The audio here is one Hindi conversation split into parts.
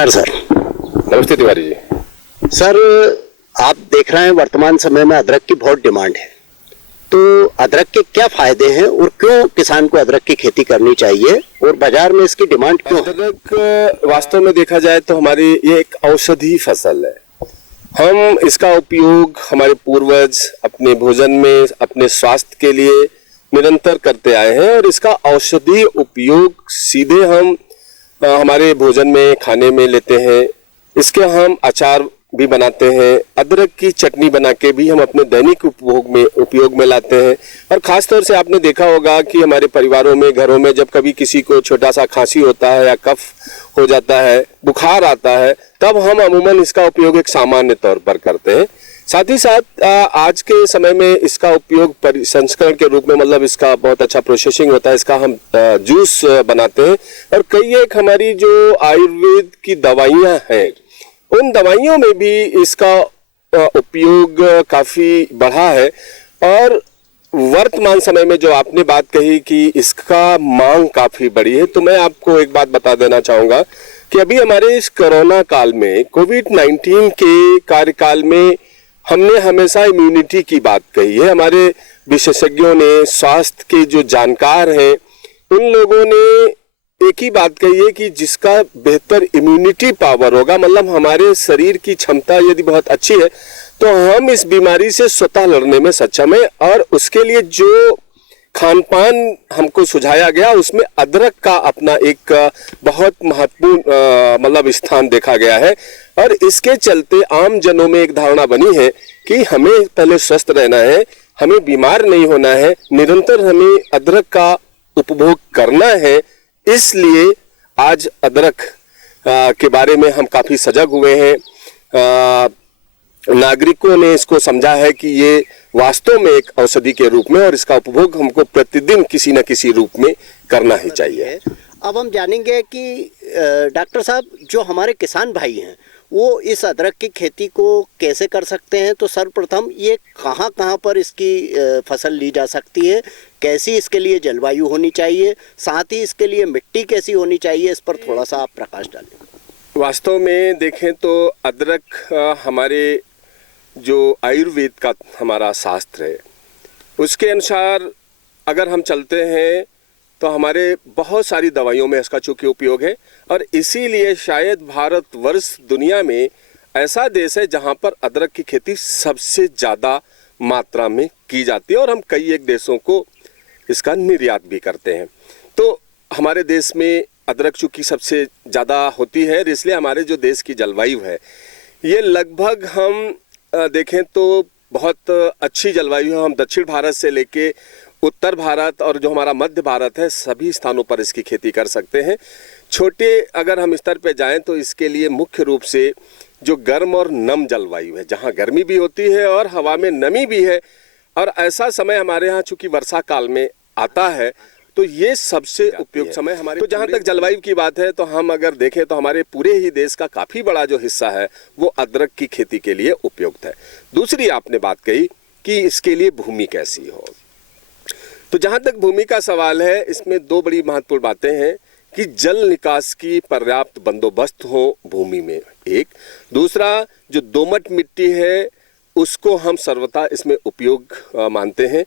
नमस्कार सर। नमस्ते तिवारी जी। सर, आप देख रहे हैं वर्तमान समय में अदरक की बहुत डिमांड है, तो अदरक के क्या फायदे हैं और क्यों किसान को अदरक की खेती करनी चाहिए और बाजार में इसकी डिमांड क्यों है? अदरक वास्तव में देखा जाए तो हमारी ये एक औषधि फसल है। हम इसका उपयोग हमारे पूर्वज अपने भोजन में अपने स्वास्थ्य के लिए निरंतर करते आए हैं और इसका औषधि उपयोग सीधे हम हमारे भोजन में खाने में लेते हैं। इसके हम अचार भी बनाते हैं, अदरक की चटनी बना के भी हम अपने दैनिक उपयोग में लाते हैं। और खास तौर से आपने देखा होगा कि हमारे परिवारों में, घरों में जब कभी किसी को छोटा सा खांसी होता है या कफ हो जाता है, बुखार आता है, तब हम अमूमन इसका उपयोग एक सामान्य तौर पर करते हैं। साथ ही साथ आज के समय में इसका उपयोग संस्करण के रूप में, मतलब इसका बहुत अच्छा प्रोसेसिंग होता है, इसका हम जूस बनाते हैं। और कई एक हमारी जो आयुर्वेद की दवाइयाँ हैं, उन दवाइयों में भी इसका उपयोग काफी बढ़ा है। और वर्तमान समय में जो आपने बात कही कि इसका मांग काफी बड़ी है, तो मैं आपको एक बात बता देना चाहूंगा कि अभी हमारे इस कोरोना काल में, कोविड-19 के कार्यकाल में हमने हमेशा इम्यूनिटी की बात कही है। हमारे विशेषज्ञों ने, स्वास्थ्य के जो जानकार हैं, उन लोगों ने एक ही बात कही है कि जिसका बेहतर इम्यूनिटी पावर होगा, मतलब हमारे शरीर की क्षमता यदि बहुत अच्छी है, तो हम इस बीमारी से स्वतः लड़ने में सक्षम है। और उसके लिए जो खान पान हमको सुझाया गया, उसमें अदरक का अपना एक बहुत महत्वपूर्ण मतलब स्थान देखा गया है। और इसके चलते आम जनों में एक धारणा बनी है कि हमें पहले स्वस्थ रहना है, हमें बीमार नहीं होना है, निरंतर हमें अदरक का उपभोग करना है। इसलिए आज अदरक के बारे में हम काफी सजग हुए हैं। नागरिकों ने इसको समझा है कि ये वास्तव में एक औषधि के रूप में, और इसका उपभोग हमको प्रतिदिन किसी न किसी रूप में करना ही चाहिए। अब हम जानेंगे कि डॉक्टर साहब, जो हमारे किसान भाई हैं वो इस अदरक की खेती को कैसे कर सकते हैं। तो सर्वप्रथम ये कहाँ पर इसकी फसल ली जा सकती है, कैसी इसके लिए जलवायु होनी चाहिए, साथ ही इसके लिए मिट्टी कैसी होनी चाहिए, इस पर थोड़ा सा आप प्रकाश डालें। वास्तव में देखें तो अदरक हमारे जो आयुर्वेद का हमारा शास्त्र है, उसके अनुसार अगर हम चलते हैं तो हमारे बहुत सारी दवाइयों में इसका चूंकि उपयोग है। और इसीलिए शायद भारतवर्ष दुनिया में ऐसा देश है जहां पर अदरक की खेती सबसे ज़्यादा मात्रा में की जाती है, और हम कई एक देशों को इसका निर्यात भी करते हैं। तो हमारे देश में अदरक चूंकि सबसे ज़्यादा होती है, इसलिए हमारे जो देश की जलवायु है, ये लगभग हम देखें तो बहुत अच्छी जलवायु है। हम दक्षिण भारत से लेके उत्तर भारत और जो हमारा मध्य भारत है, सभी स्थानों पर इसकी खेती कर सकते हैं। छोटे अगर हम स्तर पे जाएं तो इसके लिए मुख्य रूप से जो गर्म और नम जलवायु है, जहां गर्मी भी होती है और हवा में नमी भी है, और ऐसा समय हमारे यहाँ चूंकि वर्षा काल में आता है, तो ये सबसे उपयुक्त समय हमारे। तो जहाँ तक जलवायु की बात है, तो हम अगर देखें तो हमारे पूरे ही देश का काफ़ी बड़ा जो हिस्सा है वो अदरक की खेती के लिए उपयुक्त है। दूसरी आपने बात कही कि इसके लिए भूमि कैसी हो, तो जहाँ तक भूमि का सवाल है, इसमें दो बड़ी महत्वपूर्ण बातें हैं कि जल निकास की पर्याप्त बंदोबस्त हो भूमि में, एक। दूसरा, जो दोमट मिट्टी है उसको हम सर्वथा इसमें उपयोग मानते हैं।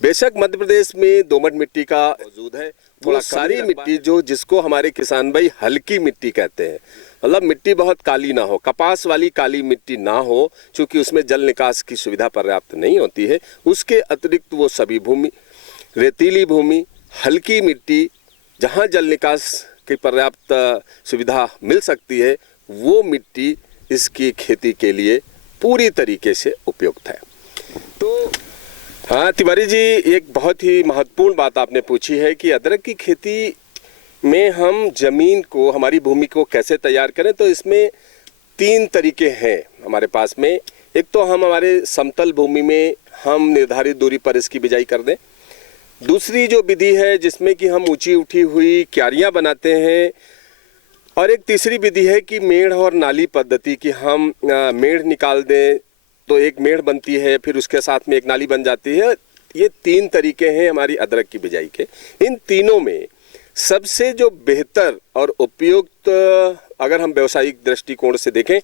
बेशक मध्य प्रदेश में दोमट मिट्टी का मौजूद है, थोड़ा सारी मिट्टी जो जिसको हमारे किसान भाई हल्की मिट्टी कहते हैं, मतलब मिट्टी बहुत काली ना हो, कपास वाली काली मिट्टी ना हो, क्योंकि उसमें जल निकास की सुविधा पर्याप्त नहीं होती है। उसके अतिरिक्त वो सभी भूमि, रेतीली भूमि, हल्की मिट्टी, जहाँ जल निकास की पर्याप्त सुविधा मिल सकती है, वो मिट्टी इसकी खेती के लिए पूरी तरीके से उपयुक्त है। तो हाँ तिवारी जी, एक बहुत ही महत्वपूर्ण बात आपने पूछी है कि अदरक की खेती में हम जमीन को, हमारी भूमि को कैसे तैयार करें। तो इसमें तीन तरीके हैं हमारे पास में। एक तो हम हमारे समतल भूमि में हम निर्धारित दूरी पर इसकी बिजाई कर दें। दूसरी जो विधि है जिसमें कि हम ऊंची उठी हुई क्यारियां बनाते हैं, और एक तीसरी विधि है कि मेढ़ और नाली पद्धति की हम मेढ़ निकाल दें तो एक मेढ़ बनती है, फिर उसके साथ में एक नाली बन जाती है। ये तीन तरीके हैं हमारी अदरक की बिजाई के। इन तीनों में सबसे जो बेहतर और उपयुक्त अगर हम व्यवसायिक दृष्टिकोण से देखें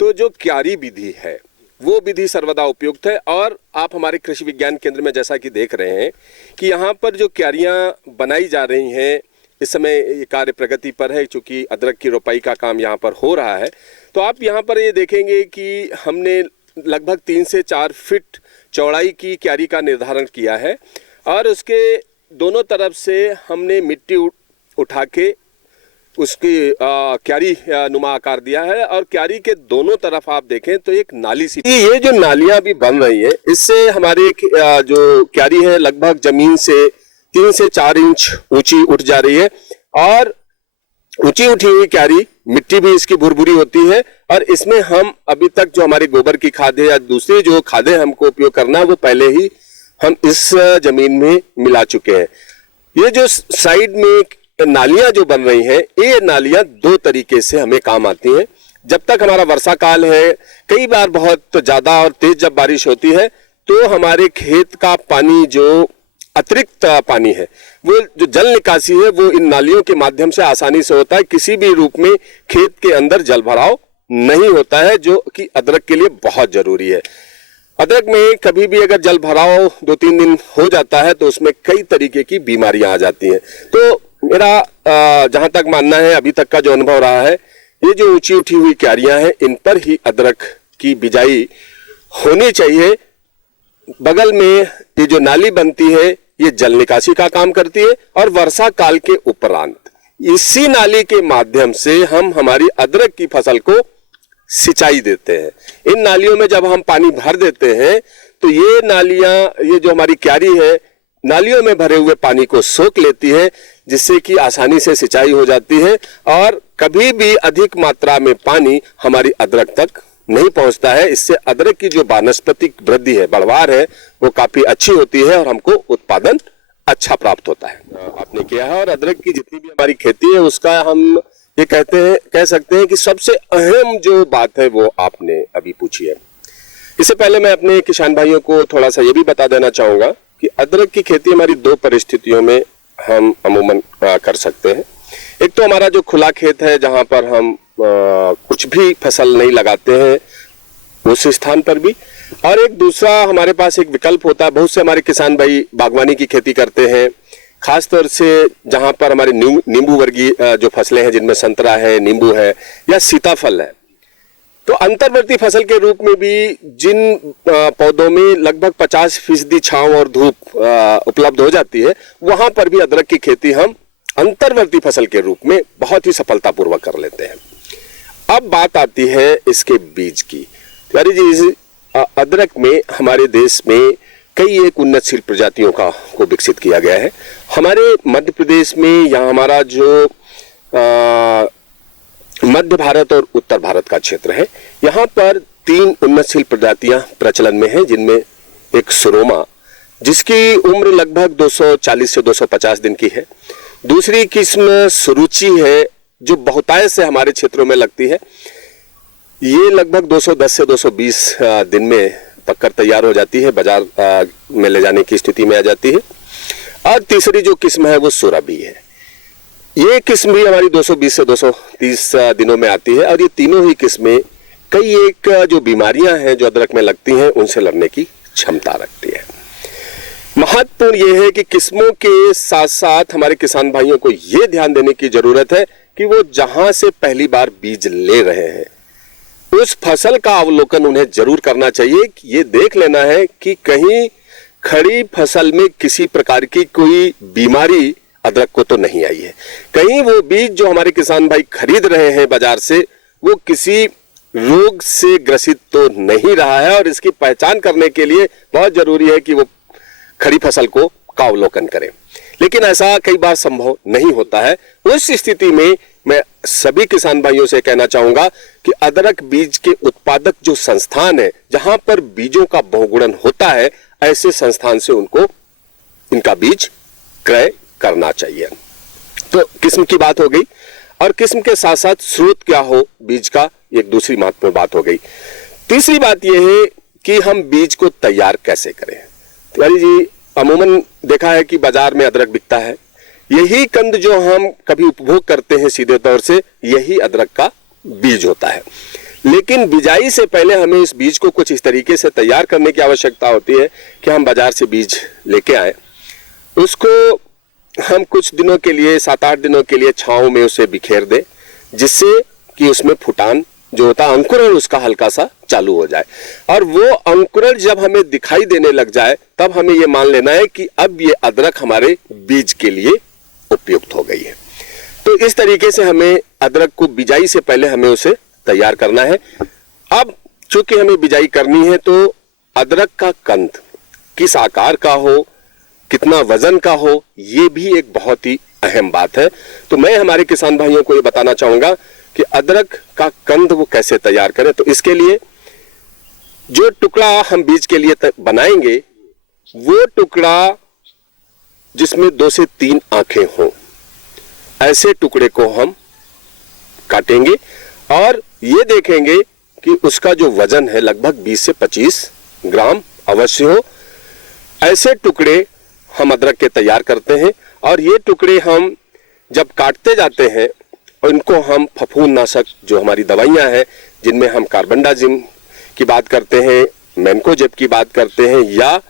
तो जो क्यारी विधि है वो विधि सर्वदा उपयुक्त है। और आप हमारे कृषि विज्ञान केंद्र में जैसा कि देख रहे हैं कि यहाँ पर जो क्यारियाँ बनाई जा रही हैं, इस समय ये कार्य प्रगति पर है, चूँकि अदरक की रोपाई का काम यहाँ पर हो रहा है। तो आप यहाँ पर ये देखेंगे कि हमने लगभग 3 से 4 फीट चौड़ाई की क्यारी का निर्धारण किया है और उसके दोनों तरफ से हमने मिट्टी उठा के उसकी क्यारी नुमा आकार दिया है। और क्यारी के दोनों तरफ आप देखें तो एक नाली सी, ये जो नालियां अभी बन रही है, इससे हमारे जो क्यारी है लगभग जमीन से 3 से 4 इंच ऊंची उठ जा रही है। और ऊंची उठी हुई क्यारी मिट्टी भी इसकी भुरभुरी होती है और इसमें हम अभी तक जो हमारी गोबर की खाद है या दूसरी जो खादें हमको उपयोग करना है वो पहले ही हम इस जमीन में मिला चुके हैं। ये जो साइड में नालियां जो बन रही हैं, ये नालियां 2 तरीके से हमें काम आती हैं। जब तक हमारा वर्षा काल है, कई बार बहुत ज्यादा और तेज जब बारिश होती है तो हमारे खेत का पानी जो अतिरिक्त पानी है, वो जो जल निकासी है वो इन नालियों के माध्यम से आसानी से होता है। किसी भी रूप में खेत के अंदर जल भराव नहीं होता है, जो कि अदरक के लिए बहुत जरूरी है। अदरक में कभी भी अगर जल भराव 2-3 दिन हो जाता है तो उसमें कई तरीके की बीमारियां आ जाती हैं। तो मेरा जहां तक मानना है, अभी तक का जो अनुभव रहा है, ये जो ऊंची उठी हुई क्यारियां हैं इन पर ही अदरक की बिजाई होनी चाहिए। बगल में ये जो नाली बनती है ये जल निकासी का काम करती है और वर्षा काल के उपरांत इसी नाली के माध्यम से हम हमारी अदरक की फसल को सिंचाई देते हैं। इन नालियों में जब हम पानी भर देते हैं तो ये नालियां, ये जो हमारी क्यारी है, नालियों में भरे हुए पानी को सोख लेती है, जिससे कि आसानी से सिंचाई हो जाती है और कभी भी अधिक मात्रा में पानी हमारी अदरक तक नहीं पहुंचता है। इससे अदरक की जो वानस्पतिक वृद्धि है, बढ़वार है, वो काफी अच्छी होती है और हमको उत्पादन अच्छा प्राप्त होता है। आपने किया है और अदरक की जितनी भी हमारी खेती है उसका हम ये कह सकते हैं कि सबसे अहम जो बात है वो आपने अभी पूछी है। इससे पहले मैं अपने किसान भाइयों को थोड़ा सा ये भी बता देना चाहूंगा कि अदरक की खेती हमारी 2 परिस्थितियों में हम अमूमन कर सकते हैं। एक तो हमारा जो खुला खेत है जहां पर हम कुछ भी फसल नहीं लगाते हैं उस स्थान पर भी, और एक दूसरा हमारे पास एक विकल्प होता है। बहुत से हमारे किसान भाई बागवानी की खेती करते हैं, खासतौर से जहां पर हमारे नींबू वर्गीय जो फसलें हैं जिनमें संतरा है, नींबू है या सीताफल है। तो अंतर्वर्ती फसल के रूप में भी जिन पौधों में लगभग 50% छांव और धूप उपलब्ध हो जाती है, वहां पर भी अदरक की खेती हम अंतर्वर्ती फसल के रूप में बहुत ही सफलतापूर्वक कर लेते हैं। अब बात आती है इसके बीज की। यानी जी, इस अदरक में हमारे देश में कई एक उन्नतशील प्रजातियों को विकसित किया गया है। हमारे मध्य प्रदेश में या हमारा जो मध्य भारत और उत्तर भारत का क्षेत्र है, यहाँ पर 3 उन्नतशील प्रजातियां प्रचलन में हैं, जिनमें एक सुरोमा, जिसकी उम्र लगभग 240 से 250 दिन की है। दूसरी किस्म सुरुचि है जो बहुतायत से हमारे क्षेत्रों में लगती है, ये लगभग 210 से 220 दिन में पककर तैयार हो जाती है, बाजार में ले जाने की स्थिति में आ जाती है। और तीसरी जो किस्म है वो सुरभि है। ये किस्म भी हमारी 220 से 230 दिनों में आती है और ये तीनों ही किस्में कई एक जो बीमारियां हैं जो अदरक में लगती हैं उनसे लड़ने की क्षमता रखती है। महत्वपूर्ण ये है कि किस्मों के साथ साथ हमारे किसान भाइयों को ये ध्यान देने की जरूरत है कि वो जहां से पहली बार बीज ले रहे हैं उस फसल का अवलोकन उन्हें जरूर करना चाहिए। ये देख लेना है कि कहीं खड़ी फसल में किसी प्रकार की कोई बीमारी अदरक को तो नहीं आई है, कहीं वो बीज जो हमारे किसान भाई खरीद रहे हैं बाजार से वो किसी रोग से ग्रसित तो नहीं रहा है। और इसकी पहचान करने के लिए बहुत जरूरी है कि वो खड़ी फसल का अवलोकन करें, लेकिन ऐसा कई बार संभव नहीं होता है। उस स्थिति में मैं सभी किसान भाइयों से कहना चाहूंगा कि अदरक बीज के उत्पादक जो संस्थान है, जहां पर बीजों का बहुगुणन होता है, ऐसे संस्थान से उनको इनका बीज क्रय करना चाहिए। तो किस्म की बात हो गई और किस्म के साथ साथ स्रोत क्या हो बीज का, एक दूसरी महत्वपूर्ण बात हो गई। तीसरी बात यह है कि हम बीज को तैयार कैसे करें। तिवारी जी, अमूमन देखा है कि बाजार में अदरक बिकता है, यही कंद जो हम कभी उपभोग करते हैं सीधे तौर से, यही अदरक का बीज होता है। लेकिन बिजाई से पहले हमें इस बीज को कुछ इस तरीके से तैयार करने की आवश्यकता होती है कि हम बाजार से बीज लेके आए, उसको हम कुछ दिनों के लिए 7-8 दिनों के लिए छांव में उसे बिखेर दें, जिससे कि उसमें फुटान जो होता है, अंकुरण उसका हल्का सा चालू हो जाए। और वो अंकुरण जब हमें दिखाई देने लग जाए तब हमें ये मान लेना है कि अब ये अदरक हमारे बीज के लिए उपयुक्त हो गई है। तो इस तरीके से हमें अदरक को बिजाई से पहले हमें उसे तैयार करना है। अब चूंकि हमें बिजाई करनी है तो अदरक का कंद किस आकार का हो, कितना वजन का हो, ये भी एक बहुत ही अहम बात है। तो मैं हमारे किसान भाइयों को ये बताना चाहूंगा कि अदरक का कंद वो कैसे तैयार करें। तो इसके लिए जो टुकड़ा हम बीज के लिए बनाएंगे वो टुकड़ा जिसमें 2 से 3 आंखें हों, ऐसे टुकड़े को हम काटेंगे और ये देखेंगे कि उसका जो वजन है लगभग 20 से 25 ग्राम अवश्य हो। ऐसे टुकड़े हम अदरक के तैयार करते हैं और ये टुकड़े हम जब काटते जाते हैं इनको हम फफूंदनाशक जो हमारी दवाइयां हैं, जिनमें हम कार्बेंडाजिम की बात करते हैं, मैनकोजेब की बात करते हैं, या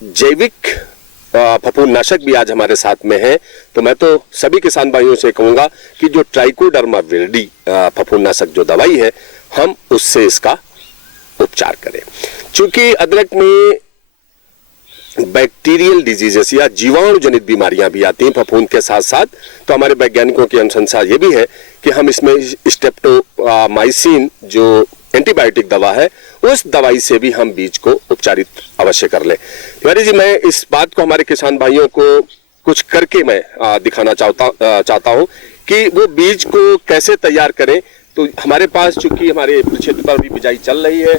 जैविक फफूंदनाशक भी आज हमारे साथ में है, तो मैं तो सभी किसान भाइयों से कहूंगा कि जो ट्राइकोडर्मा विरिडी फफूंदनाशक जो दवाई है, हम उससे इसका उपचार करें। चूंकि अदरक में बैक्टीरियल डिजीजेस या जीवाणु जनित बीमारियां भी आती हैं फफूंद के साथ साथ, तो हमारे वैज्ञानिकों की अनुशंसा ये भी है कि हम इसमें स्ट्रेप्टोमाइसिन जो एंटीबायोटिक दवा है, उस दवाई से भी हम बीज को उपचारित अवश्य कर लें। तिवारी जी, मैं इस बात को हमारे किसान भाइयों को कुछ करके मैं दिखाना चाहता हूं कि वो बीज को कैसे तैयार करें। तो हमारे पास चूंकि हमारे क्षेत्र पर भी बिजाई चल रही है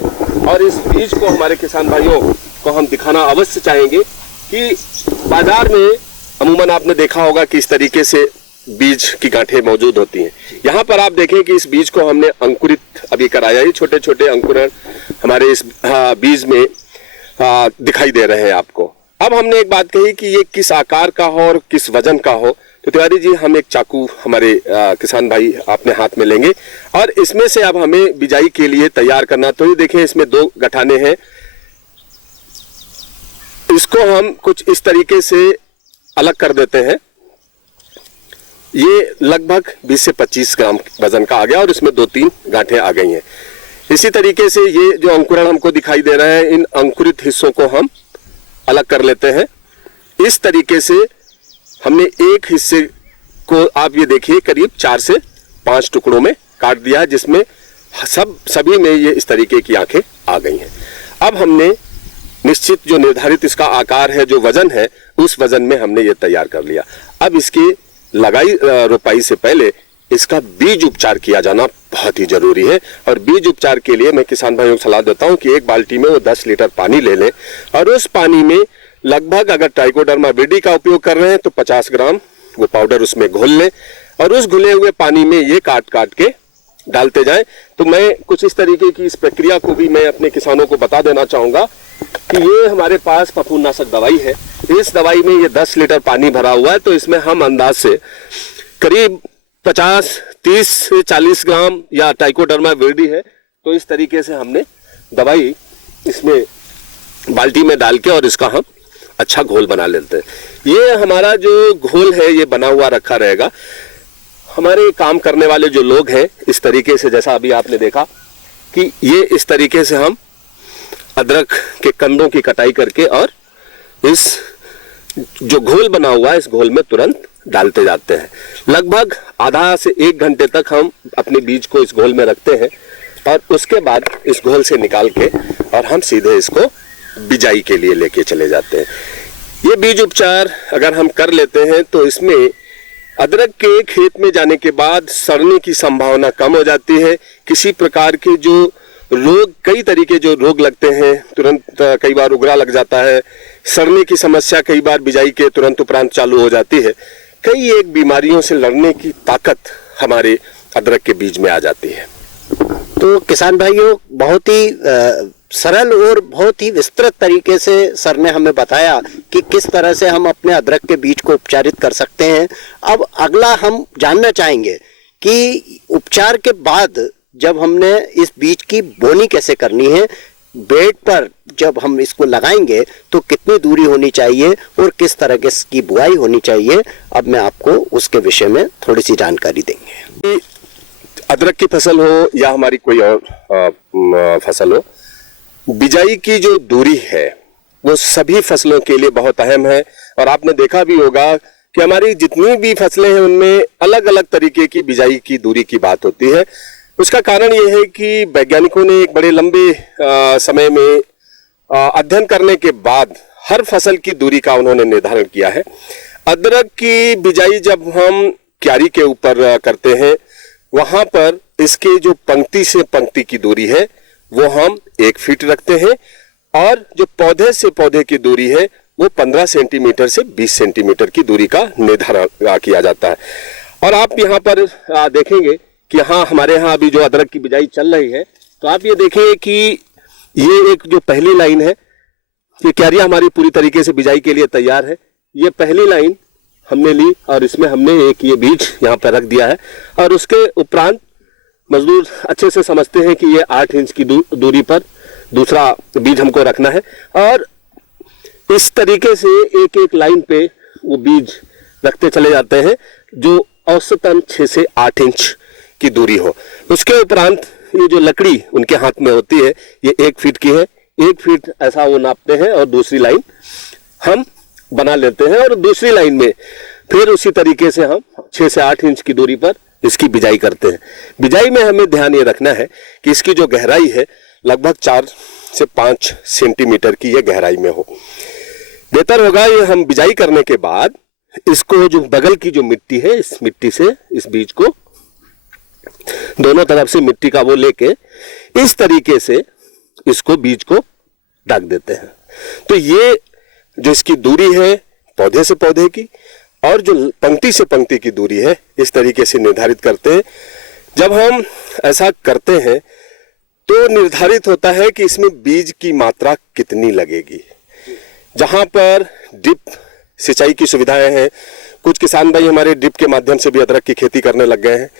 और इस बीज को हमारे किसान भाइयों को हम दिखाना अवश्य चाहेंगे कि बाजार में अमूमन आपने देखा होगा कि इस तरीके से बीज की गांठें मौजूद होती हैं। यहाँ पर आप देखें कि इस बीज को हमने अंकुरित अभी कराया है, छोटे छोटे अंकुरण हमारे इस बीज में दिखाई दे रहे हैं आपको। अब हमने एक बात कही कि ये किस आकार का हो और किस वजन का हो, तो तिवारी जी हम एक चाकू हमारे किसान भाई अपने हाथ में लेंगे और इसमें से अब हमें बिजाई के लिए तैयार करना। तो ये देखें, इसमें 2 गठाने हैं, इसको हम कुछ इस तरीके से अलग कर देते हैं। ये लगभग 20 से 25 ग्राम वजन का आ गया और इसमें 2-3 गांठें आ गई हैं। इसी तरीके से ये जो अंकुरण हमको दिखाई दे रहे हैं, इन अंकुरित हिस्सों को हम अलग कर लेते हैं। इस तरीके से हमने एक हिस्से को आप ये देखिए करीब 4 से 5 टुकड़ों में काट दिया है, जिसमें सभी में ये इस तरीके की आंखें आ गई हैं। अब हमने निश्चित जो निर्धारित इसका आकार है, जो वजन है, उस वजन में हमने ये तैयार कर लिया। अब इसकी लगाई रोपाई से पहले इसका बीज उपचार किया जाना बहुत ही जरूरी है और बीज उपचार के लिए मैं किसान भाइयों को सलाह देता हूं कि एक बाल्टी में वो 10 लीटर पानी ले लें और उस पानी में लगभग, अगर ट्राइकोडर्मा विरिडी का उपयोग कर रहे हैं तो 50 ग्राम वो पाउडर उसमें घोल लें और उस घुले हुए पानी में ये काट काट के डालते जाएं। तो मैं कुछ इस तरीके की इस प्रक्रिया को भी मैं अपने किसानों को बता देना चाहूंगा कि ये हमारे पास फफूंदनाशक दवाई है। इस दवाई में ये 10 लीटर पानी भरा हुआ है, तो इसमें हम अंदाज से करीब 30 से 40 ग्राम या ट्राइकोडर्मा विरिडी है, तो इस तरीके से हमने दवाई इसमें बाल्टी में डाल के और इसका हम अच्छा घोल बना लेते हैं। ये हमारा जो घोल है ये बना हुआ रखा रहेगा। हमारे काम करने वाले जो लोग हैं इस तरीके से, जैसा अभी आपने देखा कि ये इस तरीके से हम अदरक के कंदों की कटाई करके और इस जो घोल बना हुआ है इस घोल में तुरंत डालते जाते हैं। लगभग आधा से 1 घंटे तक हम अपने बीज को इस घोल में रखते हैं और उसके बाद इस घोल से निकाल के और हम सीधे इसको बिजाई के लिए लेके चले जाते हैं। ये बीज उपचार अगर हम कर लेते हैं तो इसमें अदरक के खेत में जाने के बाद सड़ने की संभावना कम हो जाती है। किसी प्रकार के जो रोग, कई तरीके जो रोग लगते हैं, तुरंत कई बार उगरा लग जाता है, सड़ने की समस्या कई बार बिजाई के तुरंत उपरांत चालू हो जाती है। कई एक बीमारियों से लड़ने की ताकत हमारे अदरक के बीज में आ जाती है। तो किसान भाइयों, बहुत ही सरल और बहुत ही विस्तृत तरीके से सर ने हमें बताया कि किस तरह से हम अपने अदरक के बीज को उपचारित कर सकते हैं। अब अगला हम जानना चाहेंगे कि उपचार के बाद जब हमने इस बीज की बोनी कैसे करनी है, बेड पर जब हम इसको लगाएंगे तो कितनी दूरी होनी चाहिए और किस तरह की इसकी बुआई होनी चाहिए, अब मैं आपको उसके विषय में थोड़ी सी जानकारी देंगे। अदरक की फसल हो या हमारी कोई और फसल हो, बिजाई की जो दूरी है वो सभी फसलों के लिए बहुत अहम है। और आपने देखा भी होगा कि हमारी जितनी भी फसलें हैं उनमें अलग अलग तरीके की बिजाई की दूरी की बात होती है। उसका कारण ये है कि वैज्ञानिकों ने एक बड़े लंबे समय में अध्ययन करने के बाद हर फसल की दूरी का उन्होंने निर्धारण किया है। अदरक की बिजाई जब हम क्यारी के ऊपर करते हैं, वहां पर इसके जो पंक्ति से पंक्ति की दूरी है वो हम 1 फीट रखते हैं, और जो पौधे से पौधे की दूरी है वो 15 सेंटीमीटर से 20 सेंटीमीटर की दूरी का निर्धारण किया जाता है। और आप यहाँ पर देखेंगे कि हाँ, हमारे यहाँ अभी जो अदरक की बिजाई चल रही है, तो आप ये देखें कि ये एक जो पहली लाइन है, ये क्यारियां हमारी पूरी तरीके से बिजाई के लिए तैयार है। ये पहली लाइन हमने ली और इसमें हमने एक ये बीज यहाँ पर रख दिया है, और उसके उपरांत मजदूर अच्छे से समझते हैं कि ये 8 इंच की दूरी पर दूसरा बीज हमको रखना है, और इस तरीके से एक एक लाइन पे वो बीज रखते चले जाते हैं जो औसतन 6 से 8 इंच की दूरी हो। उसके उपरांत ये जो लकड़ी उनके हाथ में होती है ये 1 फीट की है, 1 फीट ऐसा वो नापते हैं और दूसरी लाइन हम बना लेते हैं, और दूसरी लाइन में फिर उसी तरीके से हम 6 से 8 इंच की दूरी पर इसकी बिजाई करते हैं। बिजाई में हमें ध्यान ये रखना है कि इसकी जो गहराई है लगभग 4 से 5 सेंटीमीटर की ये गहराई में हो। बेहतर होगा ये हम बिजाई करने के बाद इसको जो बगल की जो मिट्टी है, इस मिट्टी से इस बीज को दोनों तरफ से मिट्टी का वो लेके इस तरीके से इसको बीज को ढक देते हैं। तो ये जो इसकी दूरी है पौधे से पौधे की और जो पंक्ति से पंक्ति की दूरी है, इस तरीके से निर्धारित करते हैं। जब हम ऐसा करते हैं तो निर्धारित होता है कि इसमें बीज की मात्रा कितनी लगेगी। जहां पर ड्रिप सिंचाई की सुविधाएं हैं, कुछ किसान भाई हमारे ड्रिप के माध्यम से भी अदरक की खेती करने लग गए हैं,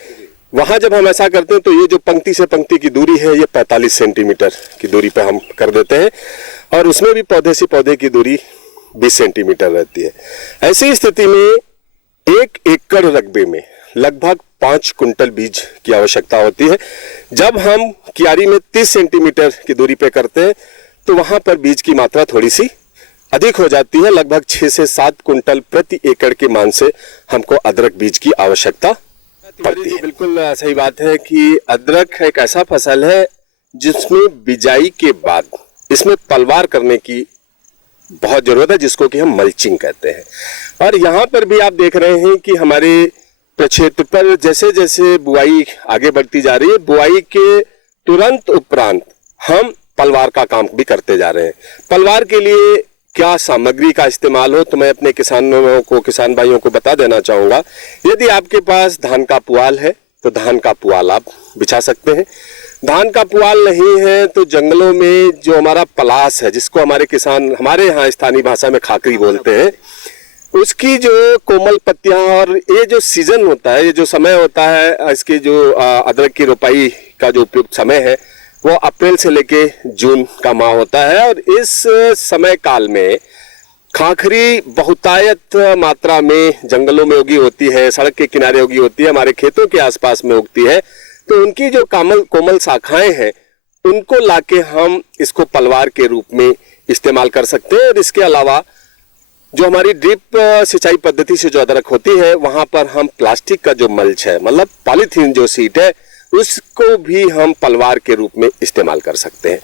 वहां जब हम ऐसा करते हैं तो ये जो पंक्ति से पंक्ति की दूरी है ये 45 सेंटीमीटर की दूरी पे हम कर देते हैं, और उसमें भी पौधे से पौधे की दूरी 20 सेंटीमीटर रहती है। ऐसी स्थिति में 1 एकड़ रकबे में लगभग 5 कुंटल बीज की आवश्यकता होती है। जब हम क्यारी में 30 सेंटीमीटर की दूरी पे करते हैं तो वहां पर बीज की मात्रा थोड़ी सी अधिक हो जाती है, लगभग 6 से 7 कुंटल प्रति एकड़ के मान से हमको अदरक बीज की आवश्यकता पड़ती है। बिल्कुल सही बात है कि अदरक एक ऐसा फसल है जिसमें बिजाई के बाद इसमें पलवार करने की बहुत जरूरत है, जिसको कि हम मल्चिंग कहते हैं। और यहाँ पर भी आप देख रहे हैं कि हमारे प्रक्षेत्र पर जैसे जैसे बुआई आगे बढ़ती जा रही है, बुआई के तुरंत उपरांत हम पलवार का काम भी करते जा रहे हैं। पलवार के लिए क्या सामग्री का इस्तेमाल हो तो मैं अपने किसान भाइयों को बता देना चाहूँगा। यदि आपके पास धान का पुआल है तो धान का पुआल आप बिछा सकते हैं। धान का पुआल नहीं है तो जंगलों में जो हमारा पलास है, जिसको हमारे यहाँ स्थानीय भाषा में खाकरी बोलते हैं, उसकी जो कोमल पत्तियां, और ये जो सीजन होता है, ये जो समय होता है, इसके जो अदरक की रोपाई का जो उपयुक्त समय है वो अप्रैल से लेके जून का माह होता है। और इस समय काल में खाखरी बहुतायत मात्रा में जंगलों में उगी होती है, सड़क के किनारे उगी होती है, हमारे खेतों के आसपास में उगती है। तो उनकी जो कोमल शाखाएं हैं उनको लाके हम इसको पलवार के रूप में इस्तेमाल कर सकते हैं। और इसके अलावा जो हमारी ड्रिप सिंचाई पद्धति से जो अदरक होती है वहां पर हम प्लास्टिक का जो मल्च है, मतलब पॉलीथीन जो सीट है, उसको भी हम पलवार के रूप में इस्तेमाल कर सकते हैं।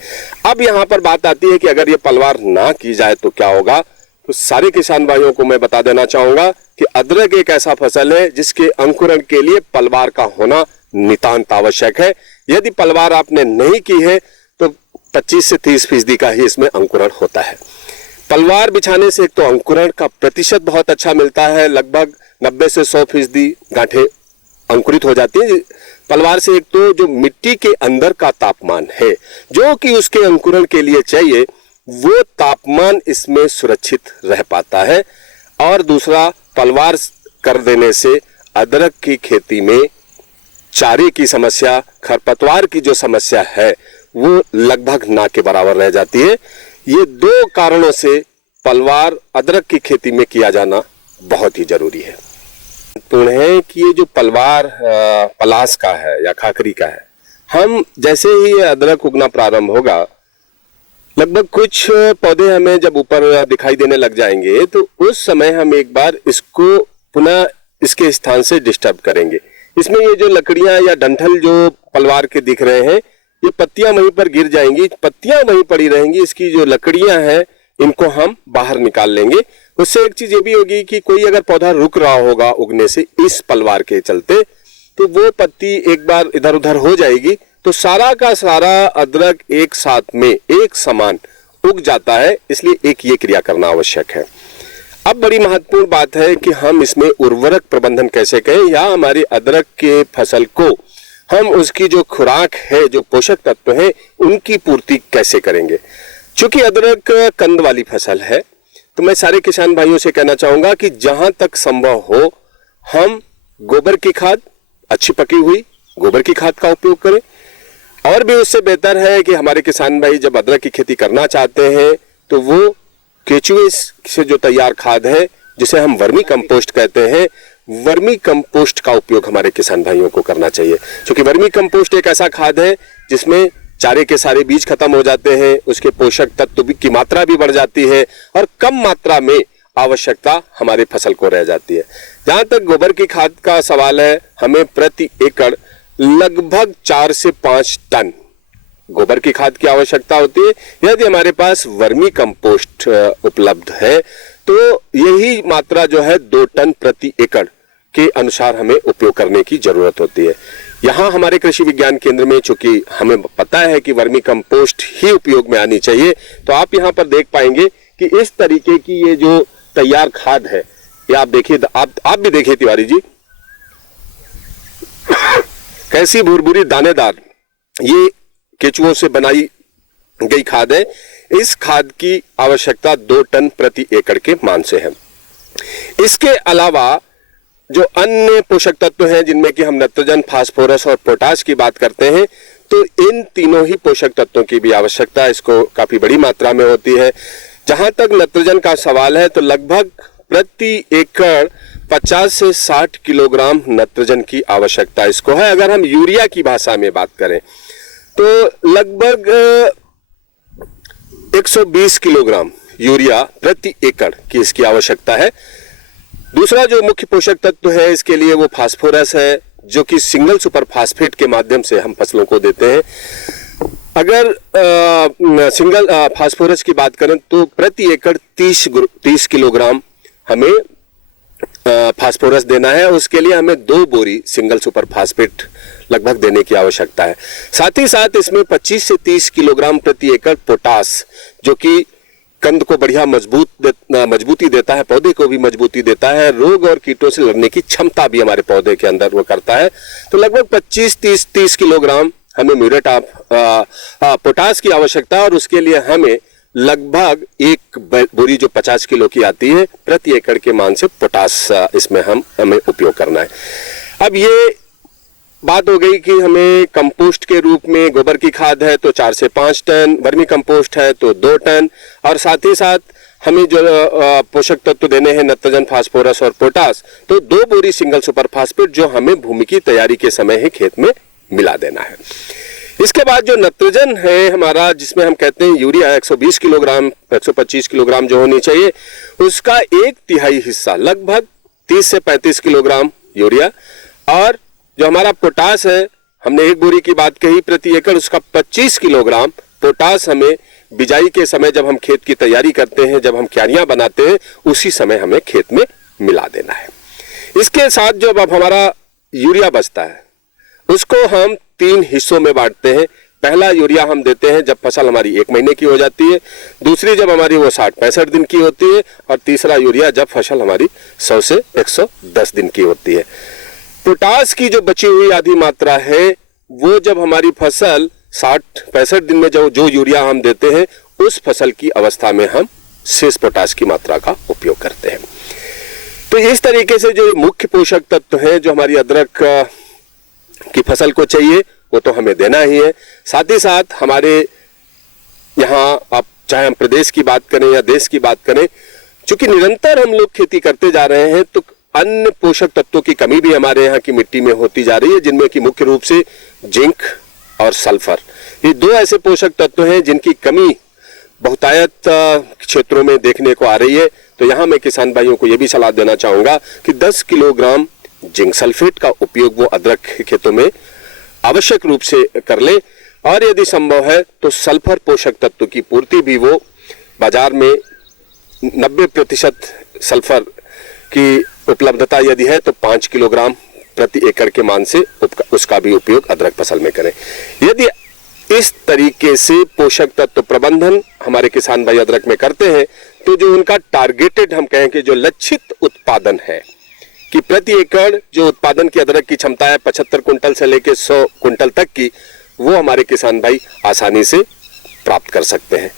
अब यहाँ पर बात आती है कि अगर ये पलवार ना की जाए तो क्या होगा। तो सारे किसान भाइयों को मैं बता देना चाहूंगा कि अदरक एक ऐसा फसल है जिसके अंकुरण के लिए पलवार का होना नितांत आवश्यक है। यदि पलवार आपने नहीं की है तो 25 से 30% का ही इसमें अंकुरण होता है। पलवार बिछाने से एक तो अंकुरण का प्रतिशत बहुत अच्छा मिलता है, लगभग 90 से 100% गांठें अंकुरित हो जाती है। पलवार से एक तो जो मिट्टी के अंदर का तापमान है जो कि उसके अंकुरण के लिए चाहिए, वो तापमान इसमें सुरक्षित रह पाता है। और दूसरा, पलवार कर देने से अदरक की खेती में चारे की समस्या, खरपतवार की जो समस्या है वो लगभग ना के बराबर रह जाती है। ये दो कारणों से पलवार अदरक की खेती में किया जाना बहुत ही जरूरी है। पूर्ण है कि ये जो पलवार पलास का है या खाकरी का है, हम जैसे ही ये अदरक उगना प्रारंभ होगा, लगभग कुछ पौधे हमें जब ऊपर दिखाई देने लग जाएंगे तो उस समय हम एक बार इसको पुनः इसके स्थान से डिस्टर्ब करेंगे। इसमें ये जो लकड़ियां या डंठल जो पलवार के दिख रहे हैं, ये पत्तियां वहीं पर गिर जाएंगी, पत्तियां वहीं पड़ी रहेंगी। इसकी जो लकड़ियां हैं इनको हम बाहर निकाल लेंगे। उससे एक चीज ये भी होगी कि कोई अगर पौधा रुक रहा होगा उगने से इस पलवार के चलते, तो वो पत्ती एक बार इधर उधर हो जाएगी, तो सारा का सारा अदरक एक साथ में एक समान उग जाता है। इसलिए एक ये क्रिया करना आवश्यक है। अब बड़ी महत्वपूर्ण बात है कि हम इसमें उर्वरक प्रबंधन कैसे करें, या हमारी अदरक के फसल को हम उसकी जो खुराक है, जो पोषक तत्व है, उनकी पूर्ति कैसे करेंगे। चूंकि अदरक कंद वाली फसल है, तो मैं सारे किसान भाइयों से कहना चाहूंगा कि जहां तक संभव हो हम गोबर की खाद, अच्छी पकी हुई गोबर की खाद का उपयोग करें। और भी उससे बेहतर है कि हमारे किसान भाई जब अदरक की खेती करना चाहते हैं तो वो केचुए से जो तैयार खाद है, जिसे हम वर्मी कंपोस्ट कहते हैं, वर्मी कंपोस्ट का उपयोग हमारे किसान भाइयों को करना चाहिए। क्योंकि वर्मी कंपोस्ट एक ऐसा खाद है जिसमें चारे के सारे बीज खत्म हो जाते हैं, उसके पोषक तत्व की मात्रा भी बढ़ जाती है और कम मात्रा में आवश्यकता हमारे फसल को रह जाती है। जहां तक गोबर की खाद का सवाल है, हमें प्रति एकड़ लगभग 4 से 5 टन गोबर की खाद की आवश्यकता होती है। यदि हमारे पास वर्मी कंपोस्ट उपलब्ध है तो यही मात्रा जो है 2 टन प्रति एकड़ के अनुसार हमें उपयोग करने की जरूरत होती है। यहाँ हमारे कृषि विज्ञान केंद्र में चूंकि हमें पता है कि वर्मी कंपोस्ट ही उपयोग में आनी चाहिए, तो आप यहाँ पर देख पाएंगे कि इस तरीके की ये जो तैयार खाद है, ये आप देखिए, आप भी देखिए तिवारी जी, कैसी भुरभुरी दानेदार ये केचुओं से बनाई गई खाद है। इस खाद की आवश्यकता 2 टन प्रति एकड़ के मान से है। इसके अलावा जो अन्य पोषक तत्व हैं, जिनमें कि हम नाइट्रोजन, फास्फोरस और पोटाश की बात करते हैं, तो इन तीनों ही पोषक तत्वों की भी आवश्यकता इसको काफी बड़ी मात्रा में होती है। जहां तक नाइट्रोजन का सवाल है, तो लगभग प्रति एकड़ 50 से 60 किलोग्राम नाइट्रोजन की आवश्यकता इसको है। अगर हम यूरिया की भाषा में बात करें तो लगभग 120 किलोग्राम यूरिया प्रति एकड़ की इसकी आवश्यकता है। दूसरा जो मुख्य पोषक तत्व है इसके लिए वो फास्फोरस है, जो कि सिंगल सुपर फास्फेट के माध्यम से हम फसलों को देते हैं। अगर सिंगल फास्फोरस की बात करें तो प्रति एकड़ 30 किलोग्राम हमें फास्फोरस देना है। उसके लिए हमें 2 बोरी सिंगल सुपर फास्फेट लगभग देने की आवश्यकता है। साथ ही साथ इसमें 25 से 30 किलोग्राम प्रति एकड़ पोटास, जो कि कंद को बढ़िया मजबूती देता है, पौधे को भी मजबूती देता है, रोग और कीटों से लड़ने की क्षमता भी हमारे पौधे के अंदर वो करता है। तो लगभग 25-30 किलोग्राम हमें म्यूरेट ऑफ पोटास की आवश्यकता है। और उसके लिए हमें लगभग एक बोरी जो 50 किलो की आती है प्रति एकड़ के मान से पोटास इसमें हमें उपयोग करना है। अब ये बात हो गई कि हमें कंपोस्ट के रूप में गोबर की खाद है तो 4 से 5 टन, वर्मी कंपोस्ट है तो 2 टन, और साथ ही साथ हमें जो पोषक तत्व देने हैं नाइट्रोजन, फास्फोरस और पोटास, तो 2 बोरी सिंगल सुपर फास्फेट जो हमें भूमि की तैयारी के समय ही खेत में मिला देना है। इसके बाद जो नाइट्रोजन है हमारा, जिसमें हम कहते हैं यूरिया 120 किलोग्राम 125 किलोग्राम जो होनी चाहिए, उसका 1/3 हिस्सा लगभग 30 से 35 किलोग्राम यूरिया, और जो हमारा पोटास है, हमने 1 बोरी की बात कही प्रति एकड़, उसका 25 किलोग्राम पोटास हमें बिजाई के समय जब हम खेत की तैयारी करते हैं, जब हम क्यारियां बनाते हैं, उसी समय हमें खेत में मिला देना है। इसके साथ जो अब हमारा यूरिया बचता है उसको हम 3 हिस्सों में बांटते हैं। पहला यूरिया हम देते हैं जब फसल हमारी 1 महीने की हो जाती है, दूसरी जब हमारी वो 60-65 दिन की होती है, और तीसरा यूरिया जब फसल हमारी 100 से 110 दिन की होती है। पोटास की जो बची हुई आधी मात्रा है वो जब हमारी फसल 60-65 दिन में जो यूरिया हम देते हैं, उस फसल की अवस्था में हम शेष पोटास की मात्रा का उपयोग करते हैं। तो इस तरीके से जो मुख्य पोषक तत्व हैं जो हमारी अदरक की फसल को चाहिए वो तो हमें देना ही है। साथ ही साथ हमारे यहाँ, आप चाहे हम प्रदेश की बात करें या देश की बात करें, चूंकि निरंतर हम लोग खेती करते जा रहे हैं तो अन्य पोषक तत्वों की कमी भी हमारे यहाँ की मिट्टी में होती जा रही है, जिनमें कि मुख्य रूप से जिंक और सल्फर, ये दो ऐसे पोषक तत्व हैं जिनकी कमी बहुतायत क्षेत्रों में देखने को आ रही है। तो यहाँ मैं किसान भाइयों को ये भी सलाह देना चाहूंगा कि 10 किलोग्राम जिंक सल्फेट का उपयोग वो अदरक के खेतों में आवश्यक रूप से कर ले, और यदि संभव है तो सल्फर पोषक तत्व की पूर्ति भी वो बाजार में 90% सल्फर की उपलब्धता यदि है तो 5 किलोग्राम प्रति एकड़ के मान से उसका भी उपयोग अदरक फसल में करें। यदि इस तरीके से पोषक तत्व प्रबंधन हमारे किसान भाई अदरक में करते हैं तो जो उनका टारगेटेड, हम कहें कि जो लक्षित उत्पादन है कि प्रति एकड़ जो उत्पादन की अदरक की क्षमता है 75 कुंटल से लेकर 100 कुंटल तक की, वो हमारे किसान भाई आसानी से प्राप्त कर सकते हैं।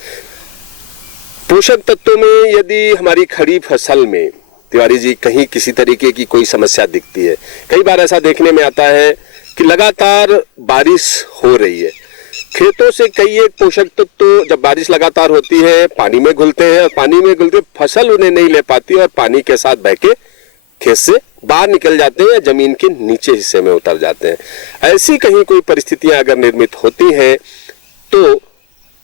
पोषक तत्वों में यदि हमारी खड़ी फसल में तिवारी जी कहीं किसी तरीके की कोई समस्या दिखती है, कई बार ऐसा देखने में आता है कि लगातार बारिश हो रही है, खेतों से कई एक पोषक तत्व जब बारिश लगातार होती है पानी में घुलते हैं, और पानी में घुलते फसल उन्हें नहीं ले पाती और पानी के साथ बह के खेत से बाहर निकल जाते हैं या जमीन के नीचे हिस्से में उतर जाते हैं। ऐसी कहीं कोई परिस्थितियां अगर निर्मित होती हैं तो